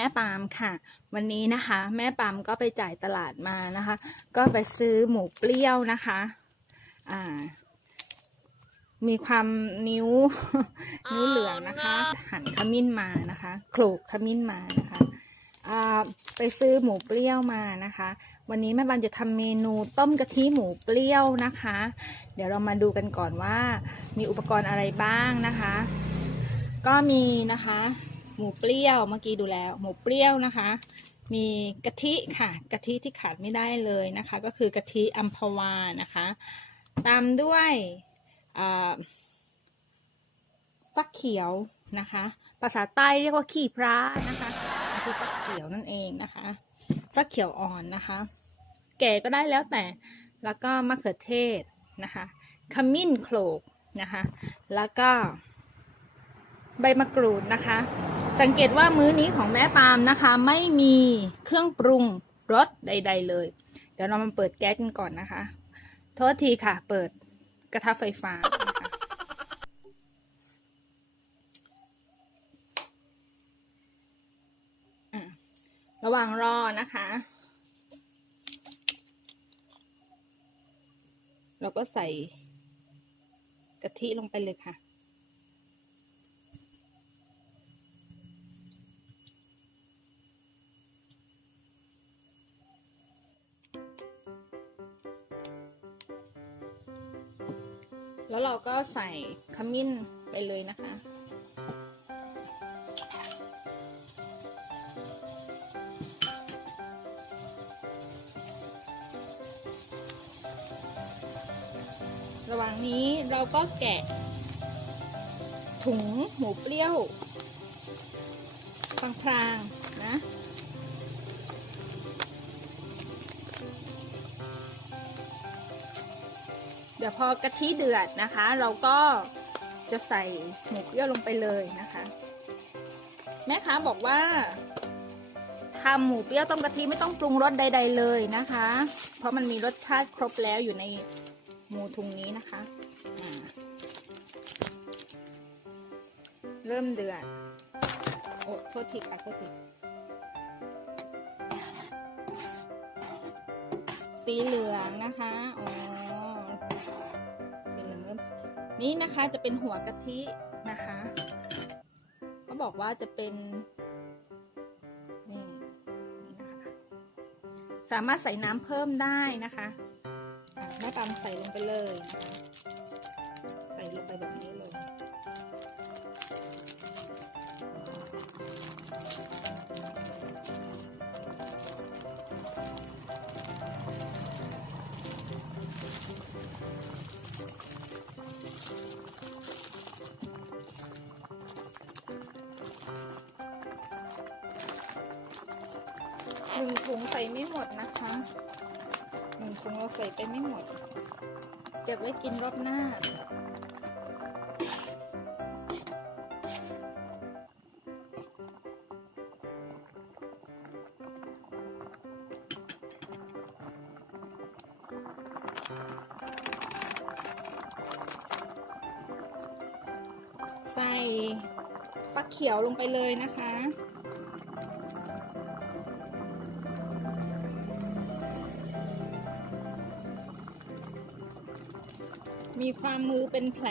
ม่ปามค่ะวันนี้นะคะแม่ปามก็ไปจ่ายตลาดมานะคะก็ไปซื้อหมูเปรี้ยวนะคะมีความนิ้ว นิ้วเหลืองนะคะหั่นขมิ้นมานะคะโขลกขมิ้นมานะคะไปซื้อหมูเปรี้ยวมานะคะวันนี้แม่ปามจะทำเมนูต้มกะทิหมูเปรี้ยวนะคะเดี๋ยวเรามาดูกันก่อนว่ามีอุปกรณ์อะไรบ้างนะคะก็มีนะคะหมูเปรี้ยวเมื่อกี้ดูแล้วหมูเปรี้ยวนะคะมีกะทิค่ะกะทิที่ขาดไม่ได้เลยนะคะก็คือกะทิอัมพวานะคะตามด้วยฟักเขียวนะคะภาษาใต้เรียกว่าขี้พร้านะคะคือฟักเขียวนั่นเองนะคะฟักเขียวอ่อนนะคะแก่ก็ได้แล้วแต่แล้วก็มะเขือเทศนะคะขมิ้นโขลกนะคะแล้วก็ใบมะกรูดนะคะสังเกตว่ามื้อนี้ของแม่ปามนะคะไม่มีเครื่องปรุงรสใดๆเลยเดี๋ยวเรามาเปิดแก๊สกันก่อนนะคะโทษทีค่ะเปิดกระทะไฟฟ้าระหว่างรอนะคะเราก็ใส่กะทิลงไปเลยค่ะแล้วเราก็ใส่ขมิ้นไปเลยนะคะระหว่างนี้เราก็แกะถุงหมูเปรี้ยวพรางๆนะเดี๋ยวพอกะทิเดือดนะคะเราก็จะใส่หมูเปรี้ยวลงไปเลยนะคะแม่ค้าบอกว่าทำหมูเปรี้ยวต้มกะทิไม่ต้องปรุงรสใดๆเลยนะคะเพราะมันมีรสชาติครบแล้วอยู่ในหมูถุงนี้นะคะเริ่มเดือดโอ้โทษทีค่ะโทษทีสีเหลืองนะคะอ๋อสีเหลืองเริ่มนี่นะคะจะเป็นหัวกะทินะคะเขาบอกว่าจะเป็นนี่นะคะสามารถใส่น้ำเพิ่มได้นะคะแม่ปามใส่ลงไปเลยนะคะใส่ลงไปแบบนี้เลยหนึ่งถุงใส่ไม่หมดนะคะหนึ่งถุงเราใส่ไปไม่หมดเก็บไว้กินรอบหน้าใส่ฟักเขียวลงไปเลยนะคะมีความมือเป็นแผล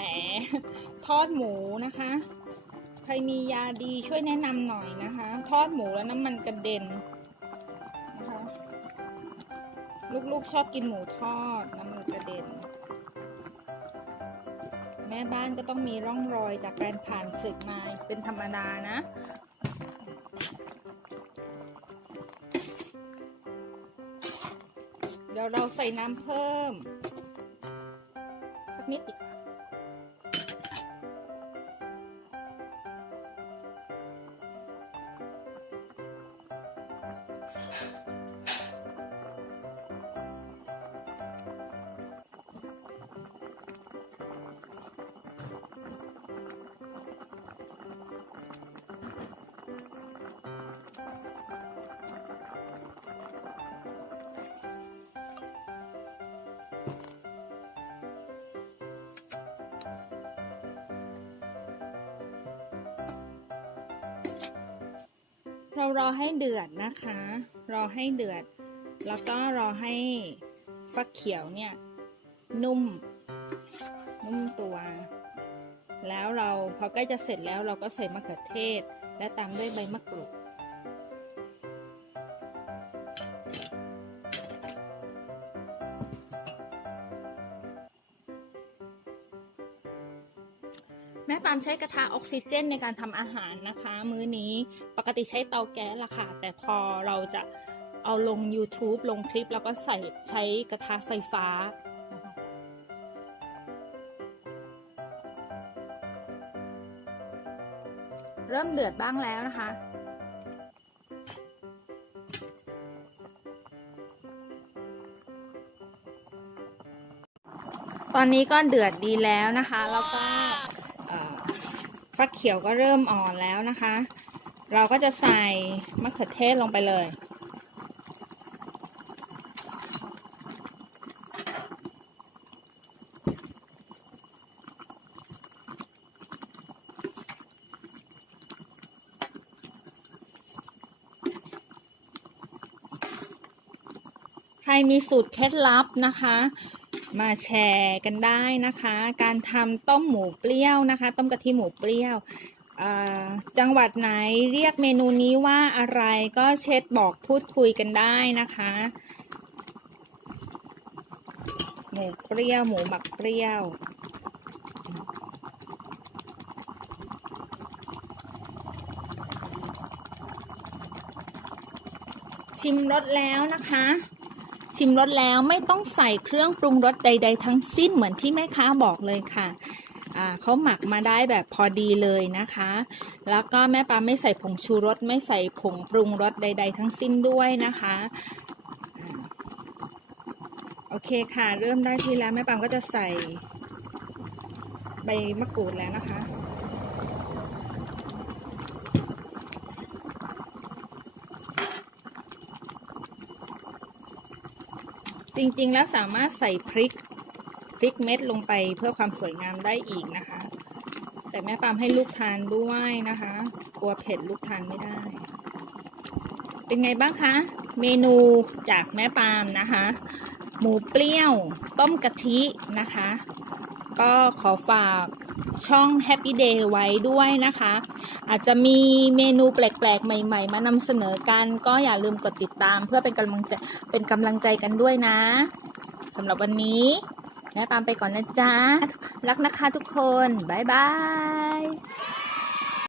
ทอดหมูนะคะใครมียาดีช่วยแนะนำหน่อยนะคะทอดหมูแล้วน้ำมันกระเด็นนะคะลูกๆชอบกินหมูทอดน้ำมันกระเด็นแม่บ้านก็ต้องมีร่องรอยจากการผ่านศึกมาเป็นธรรมดานะเดี๋ยวเราใส่น้ำเพิ่มสักนิดอีก เรารอให้เดือดนะคะ รอให้เดือดแล้วก็รอให้ฟักเขียวเนี่ยนุ่มตัวแล้วเราพอใกล้จะเสร็จแล้วเราก็ใส่มะเขือเทศและตามด้วยใบมะกรูดแม่ปามใช้กระทะออกซิเจนในการทำอาหารนะคะมื้อนี้ปกติใช้เตาแก๊สละค่ะแต่พอเราจะเอาลง YouTube ลงคลิปแล้วก็ใช้กระทะไฟฟ้าเริ่มเดือดบ้างแล้วนะคะ ตอนนี้ก็เดือดดีแล้วนะคะแล้วก็ฟักเขียวก็เริ่มอ่อนแล้วนะคะ เราก็จะใส่มะเขือเทศลงไปเลยใครมีสูตรเคล็ดลับนะคะมาแชร์กันได้นะคะการทำต้มหมูเปรี้ยวนะคะต้มกะทิหมูเปรี้ยวจังหวัดไหนเรียกเมนูนี้ว่าอะไรก็เช็ดบอกพูดคุยกันได้นะคะหมูเปรี้ยวหมูหมักเปรี้ยวชิมรสแล้วนะคะชิมรสแล้วไม่ต้องใส่เครื่องปรุงรสใดๆทั้งสิ้นเหมือนที่แม่ค้าบอกเลยค่ะเขาหมักมาได้แบบพอดีเลยนะคะแล้วก็แม่ปาไม่ใส่ผงชูรสไม่ใส่ผงปรุงรสใดๆทั้งสิ้นด้วยนะคะโอเคค่ะเริ่มได้ที่แล้วแม่ปามก็จะใส่ใบมะกรูดแล้วนะคะจริงๆแล้วสามารถใส่พริกเม็ดลงไปเพื่อความสวยงามได้อีกนะคะแต่แม่ปามให้ลูกทานด้วยนะคะกลัวเผ็ดลูกทานไม่ได้เป็นไงบ้างคะเมนูจากแม่ปามนะคะหมูเปรี้ยวต้มกะทินะคะก็ขอฝากช่อง Happy Day ไว้ด้วยนะคะอาจจะมีเมนูแปลกๆใหม่ๆมานำเสนอกันก็อย่าลืมกดติดตามเพื่อเป็นกำลังใจกันด้วยนะสำหรับวันนี้แม่ปามไปก่อนนะจ๊ะรักนะคะทุกคนบ๊ายบาย